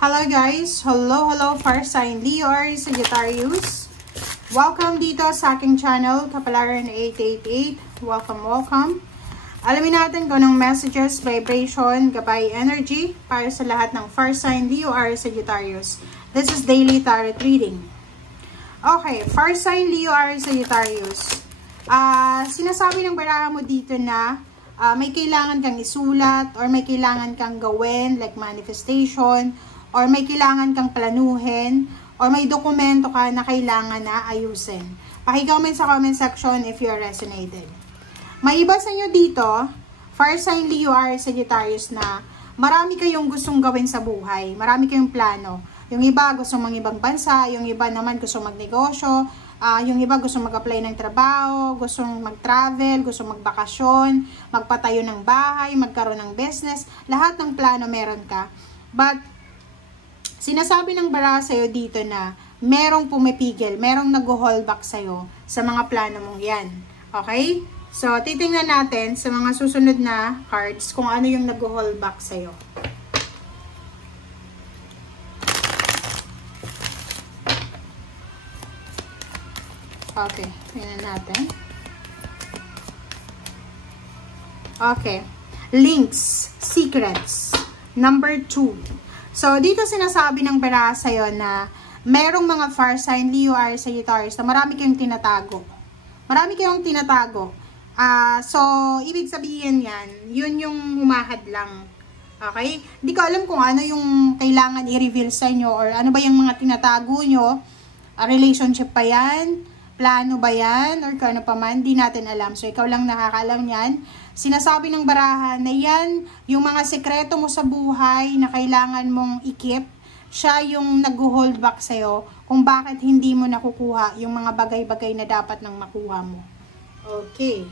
Hello guys! Hello fire sign Leo or Sagittarius. Welcome dito sa aking channel, Kapalaran 888. Welcome. Alamin natin kung anong messages, vibration, gabay energy para sa lahat ng fire sign Leo or Sagittarius. This is daily tarot reading. Okay, fire sign Leo or Sagittarius. Sinasabi ng baraha mo dito na may kailangan kang isulat or may kailangan kang gawin like manifestation or may kailangan kang planuhin or may dokumento ka na kailangan na ayusin. Paki-comment sa comment section if you resonated. May iba sa inyo dito, fire sign Leo or Sagittarius, na marami kayong gustong gawin sa buhay. Marami kayong plano. Yung iba gusto mag-ibang bansa, yung iba naman gusto magnegosyo, yung iba gusto mag-apply ng trabaho, gusto mag-travel, gusto magbakasyon, magpatayo ng bahay, magkaroon ng business. Lahat ng plano meron ka. But sinasabi ng baraha sa'yo dito na merong pumipigil, merong nag-hold back sa'yo sa mga plano mong yan. Okay? So, titingnan natin sa mga susunod na cards kung ano yung nag-hold back sa'yo. Okay, tingnan natin. Okay. Links, secrets. Number 2. So, dito sinasabi ng baraha sa'yo na merong mga fire sign Leo or Sagittarius na marami kayong tinatago. Marami kayong tinatago. So, ibig sabihin yan, yun yung humahad lang. Okay? Hindi ko alam kung ano yung kailangan i-reveal sa inyo or ano ba yung mga tinatago nyo. Relationship pa yan? Plano ba yan? Or kung ano pa man, di natin alam. So, ikaw lang nakakaalam yan. Sinasabi ng baraha na yan, yung mga sekreto mo sa buhay na kailangan mong ikip, siya yung nag-hold back sa'yo kung bakit hindi mo nakukuha yung mga bagay-bagay na dapat nang makuha mo. Okay.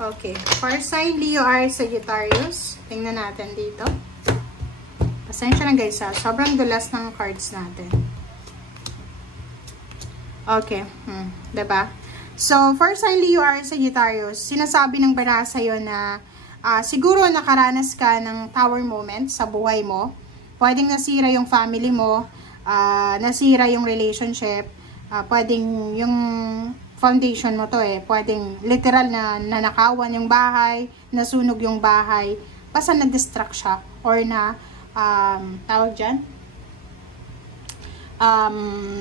Okay, fire sign Leo or Sagittarius. Tingnan natin dito. Pasensya na guys ha, sobrang dulas ng cards natin. Okay, diba? So, fire sign Leo or Sagittarius, sinasabi ng baraha sa'yo na siguro nakaranas ka ng tower moment sa buhay mo. Pwedeng nasira yung family mo, nasira yung relationship, pwedeng yung foundation mo to pwedeng literal na nanakawan yung bahay, nasunog yung bahay, basta na-distract siya, or na, tawag dyan,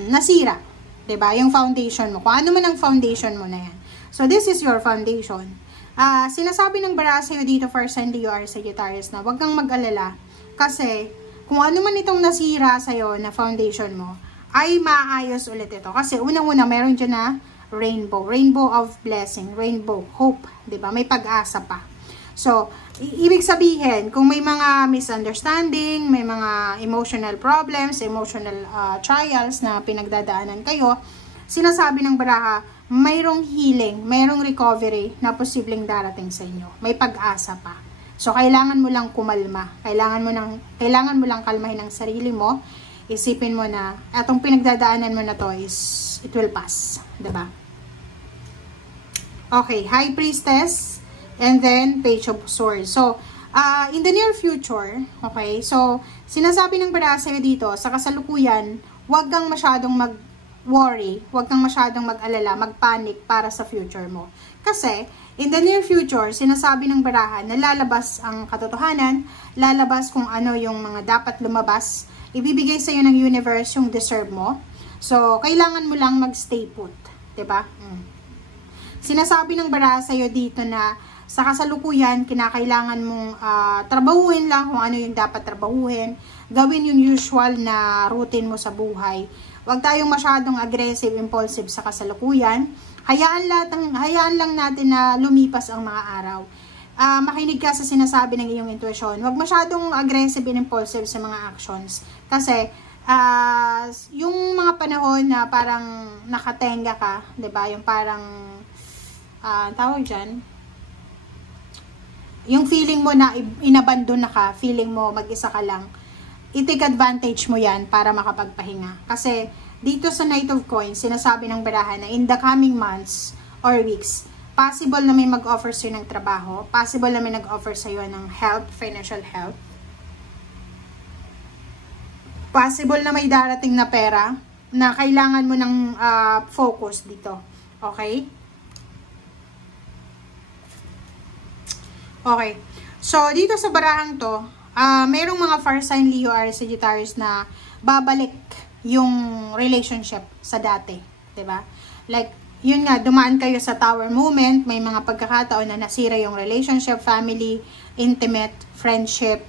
nasira, diba? Yung foundation mo, kung ano man ang foundation mo na yan. So, this is your foundation. Sinasabi ng baraha sa'yo dito, first sign Leo or Sagittarius, na huwag kang mag-alala, kasi, kung ano man itong nasira sa'yo na foundation mo, ay maayos ulit ito. Kasi, unang-una, meron dyan na, rainbow of blessing, rainbow, hope, 'di ba? May pag-asa pa. So, ibig sabihin, kung may mga misunderstanding, may mga emotional problems, emotional trials na pinagdadaanan kayo, sinasabi ng baraha, mayroong healing, mayroong recovery na posibleng darating sa inyo. May pag-asa pa. So, kailangan mo lang kumalma. Kailangan mo lang kalmahin ang sarili mo. Isipin mo na, atong pinagdadaanan mo na to is, it will pass. Diba? Okay, High Priestess, and then Page of Swords. So, in the near future, okay, so, sinasabi ng baraha sa'yo dito, sa kasalukuyan, huwag kang masyadong mag-worry, huwag kang masyadong mag-alala, mag-panic para sa future mo. Kasi, in the near future, sinasabi ng baraha na lalabas ang katotohanan, lalabas kung ano yung mga dapat lumabas, ibibigay sa'yo ng universe yung deserve mo. So, kailangan mo lang mag-stay put. Diba? Sinasabi ng baraha sa'yo dito na sa kasalukuyan, kinakailangan mong trabahuhin lang kung ano yung dapat trabahuhin. Gawin yung usual na routine mo sa buhay. Huwag tayong masyadong aggressive, impulsive sa kasalukuyan. Hayaan lang natin na lumipas ang mga araw. Makinig ka sa sinasabi ng iyong intuition. Huwag masyadong aggressive and impulsive sa mga actions. Kasi, yung mga panahon na parang nakatenga ka, 'di ba? Yung parang tawag dyan, yung feeling mo na inabandon na ka, feeling mo mag-isa ka lang, i-take advantage mo yan para makapagpahinga. Kasi dito sa Knight of Coins, sinasabi ng barahan na in the coming months or weeks, possible na may mag-offer sa'yo ng trabaho, possible na may nag-offer sa'yo ng help, financial help, possible na may darating na pera na kailangan mo ng focus dito. Okay? Okay. So, dito sa barahang to, mayroong mga fire sign Leo, Aries, Sagittarius na babalik yung relationship sa dati, 'di ba? Like, yun nga, dumaan kayo sa tower moment, may mga pagkakataon na nasira yung relationship, family, intimate, friendship,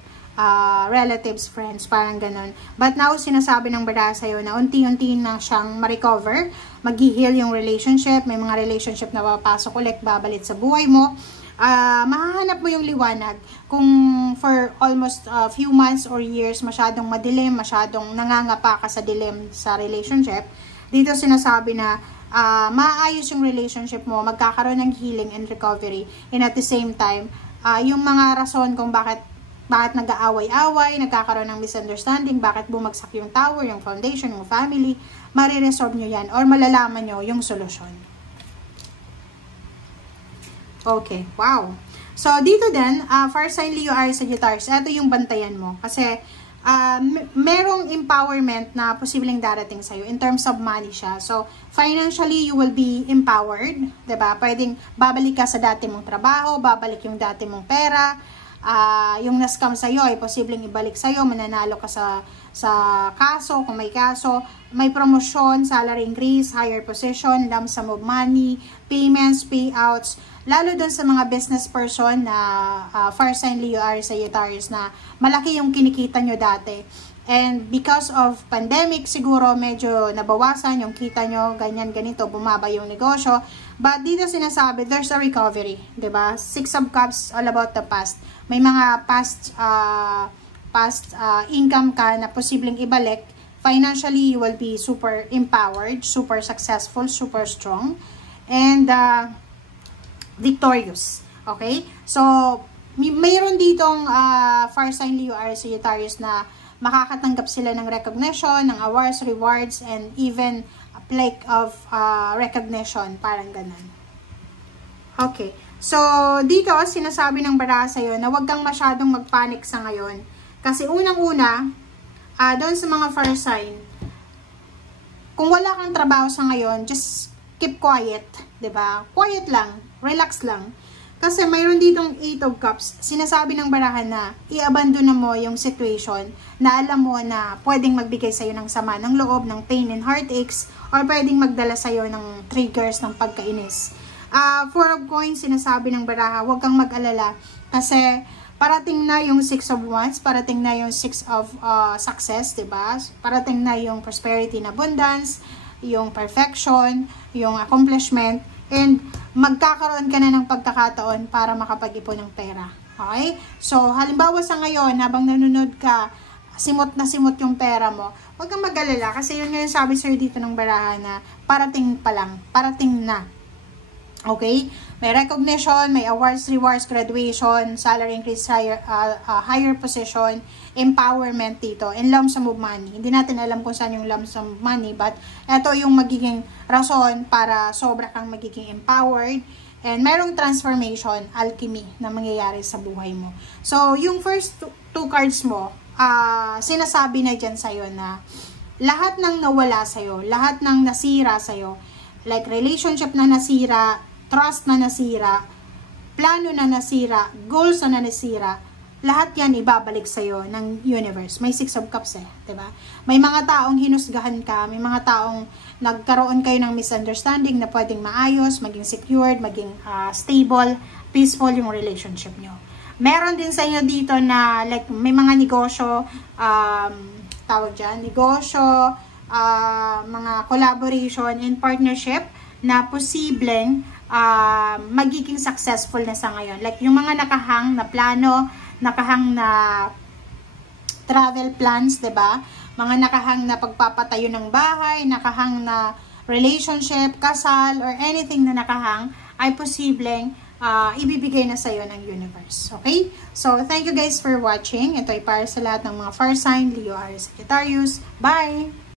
relatives, friends, parang ganun. But now, sinasabi ng baraha sa'yo na unti-unti na siyang ma-recover, mag-heal yung relationship, may mga relationship na papasok ulit, babalik sa buhay mo. Mahahanap mo yung liwanag kung for almost a few months or years masyadong madilim, masyadong nangangapa ka sa dilim sa relationship. Dito sinasabi na maayos yung relationship mo, magkakaroon ng healing and recovery, and at the same time, yung mga rason kung bakit nag-aaway-away, nagkakaroon ng misunderstanding, bakit bumagsak yung tower, yung foundation, yung family, mariresolve nyo yan or malalaman nyo yung solusyon. Okay, wow. So, dito din, fire sign Leo, Aries, Sagittarius, ito yung bantayan mo. Kasi, merong empowerment na posibleng darating sa'yo in terms of money siya. So, financially, you will be empowered, diba? Pwedeng babalik ka sa dati mong trabaho, babalik yung dati mong pera, yung na-scam sa'yo ay posibleng ibalik sa'yo, mananalo ka sa kaso, kung may kaso, may promotion, salary increase, higher position, lump sum of money, payments, payouts, lalo dun sa mga business person na fire sign Leo, Aries, Sagittarius na malaki yung kinikita nyo dati. And because of pandemic, siguro medyo nabawasan yung kita nyo, ganyan, ganito, bumaba yung negosyo. But dito sinasabi, there's a recovery, diba? Six of Cups, all about the past. May mga past income ka na posibleng ibalik. Financially, you will be super empowered, super successful, super strong, and victorious. Okay? So, mayroon ditong fire sign Leo, Aries, Sagittarius na makakatanggap sila ng recognition, ng awards, rewards, and even a plaque of recognition. Parang ganun. Okay. So, dito, sinasabi ng baraha sa'yo na huwag kang masyadong magpanic sa ngayon. Kasi unang-una, doon sa mga fire sign, kung wala kang trabaho sa ngayon, just keep quiet. 'Di ba? Quiet lang. Relax lang. Kasi mayroon ditong 8 of Cups, sinasabi ng barahan na i-abandon na mo yung situation na alam mo na pwedeng magbigay sa'yo ng sama ng loob, ng pain and heartaches, or pwedeng magdala sa'yo ng triggers ng pagkainis. 4 of Coins, sinasabi ng baraha, huwag kang mag-alala kasi parating na yung 6 of Wands, parating na yung 6 of success, diba? Parating na yung prosperity and abundance, yung perfection, yung accomplishment, and magkakaroon ka na ng pagkakataon para makapag-ipon ng pera. Okay? So, halimbawa sa ngayon, habang nanonood ka, simot na simot yung pera mo, huwag kang mag-alala kasi yun yung sabi sa'yo dito ng baraha na parating pa lang, parating na. Okay? May recognition, may awards, rewards, graduation, salary increase, higher position, empowerment dito, and lump sum of money. Hindi natin alam kung saan yung lump sum of money, but ito yung magiging rason para sobra kang magiging empowered, and mayroong transformation, alchemy na mangyayari sa buhay mo. So, yung first two cards mo, sinasabi na dyan sa'yo na lahat ng nawala sa'yo, lahat ng nasira sa'yo, like relationship na nasira, trust na nasira, plano na nasira, goals na nasira, lahat yan ibabalik sa'yo ng universe. May 6 of Cups diba? May mga taong hinusgahan ka, may mga taong nagkaroon kayo ng misunderstanding na pwedeng maayos, maging secured, maging stable, peaceful yung relationship nyo. Meron din sa inyo dito na like may mga negosyo, tawag dyan, negosyo, mga collaboration and partnership na posibleng magiging successful na sa ngayon. Like yung mga nakahang na plano, nakahang na travel plans, 'di ba? Mga nakahang na pagpapatayo ng bahay, nakahang na relationship, kasal, or anything na nakahang ay posibleng ibibigay na sa'yo ng universe. Okay? So, thank you guys for watching. Ito ay para sa lahat ng mga fire sign, Leo, Aries, Sagittarius. Bye!